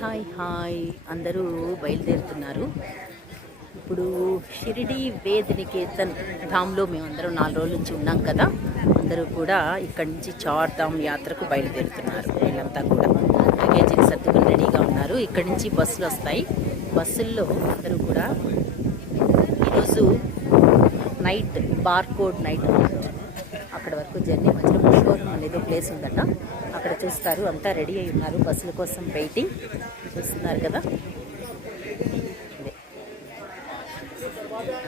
Hi hi అందరూ బయలుదేరుతున్నారు. ఇప్పుడు షిరిడి వేద్ నికేతన్ ధామ్లో మేమందరం నాలుగు రోజుల నుంచి ఉన్నాం కదా. అందరూ కూడా ఇక్కడి నుంచి చార్ ధామ్ యాత్రకు బయలుదేరుతున్నారు. వీళ్ళంతా కూడా. లగేజీని సర్దుకుని రెడీగా ఉన్నారు. ఇక్కడి నుంచి బస్సులు వస్తాయి. బస్సుల్లో అందరూ కూడా ఈరోజు నైట్ బార్కోడ్ నైట్ అక్కడ వరకు జర్నీ. మధ్యలో పుష్పవరం అనేది ప్లేస్ ఉందట. చూస్తారు. అంతా రెడీ అయి ఉన్నారు బస్సుల కోసం వెయిటింగ్. చూస్తున్నారు కదా.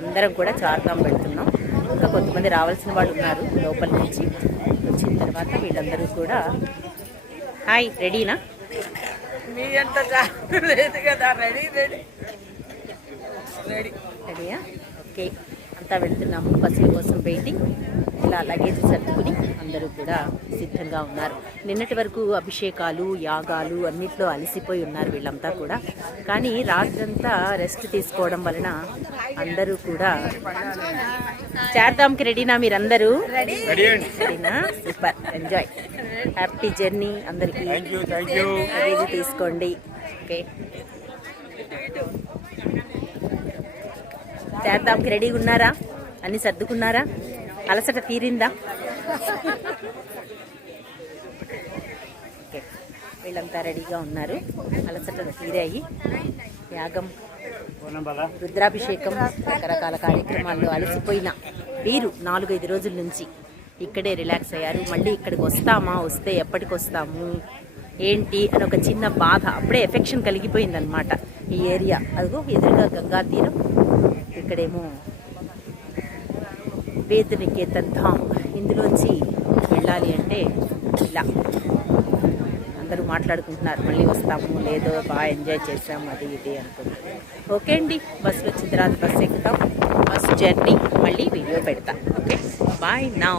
అందరం కూడా చార్ధాం పెడుతున్నాం ఇంకా కొంతమంది రావాల్సిన వాళ్ళు ఉన్నారు లోపల నుంచి. వచ్చిన తర్వాత వీళ్ళందరూ కూడా హాయ్ రెడీనా? మీ అంత లేదు కదా. Ready ready ready. రెడీయా? ఓకే. అంతా వెళ్తున్నాము. బస్సుల కోసం వెయిటింగ్ ఇలా లగేజ్ సర్దుకుని అందరూ కూడా సిద్ధంగా ఉన్నారు. నిన్నటి వరకు అభిషేకాలు యాగాలు అన్నిట్లో అలసిపోయి ఉన్నారు వీళ్ళంతా కూడా. కానీ రాత్రంతా రెస్ట్ తీసుకోవడం వలన అందరూ కూడా చేద్దాంకి రెడీనా మీరందరూ? రెడీనా సూపర్ ఎంజాయ్ హ్యాపీ జర్నీ అందరికీ. లగేజ్ తీసుకోండి. ఓకే చేద్దాంకి రెడీగా ఉన్నారా అన్ని సర్దుకున్నారా? అలసట తీరిందా? వీళ్ళంతా రెడీగా ఉన్నారు. అలసట తీరాయి. యాగం రుద్రాభిషేకం రకరకాల కార్యక్రమాల్లో అలసిపోయిన వీరు నాలుగైదు రోజుల నుంచి ఇక్కడే రిలాక్స్ అయ్యారు. మళ్ళీ ఇక్కడికి వస్తామా? వస్తే ఎప్పటికి వస్తాము ఏంటి? అని ఒక చిన్న బాధ. అప్పుడే ఎఫెక్షన్ కలిగిపోయిందనమాట ఈ ఏరియా. అదిగో ఎదురుగా గంగా తీరం ఇక్కడేమో వేద నికేతన్ ధామ్ ఇందులోంచి వెళ్ళాలి అంటే ఇలా. అందరూ మాట్లాడుకుంటున్నారు మళ్ళీ వస్తాము లేదో బాగా ఎంజాయ్ చేసాము అది ఇది అనుకుంటున్నారు ఓకే అండి బస్సులో వచ్చిన తర్వాత బస్సు ఎక్కుతాం. బస్ జర్నీ మళ్ళీ వీడియో పెడతా. Okay bye now.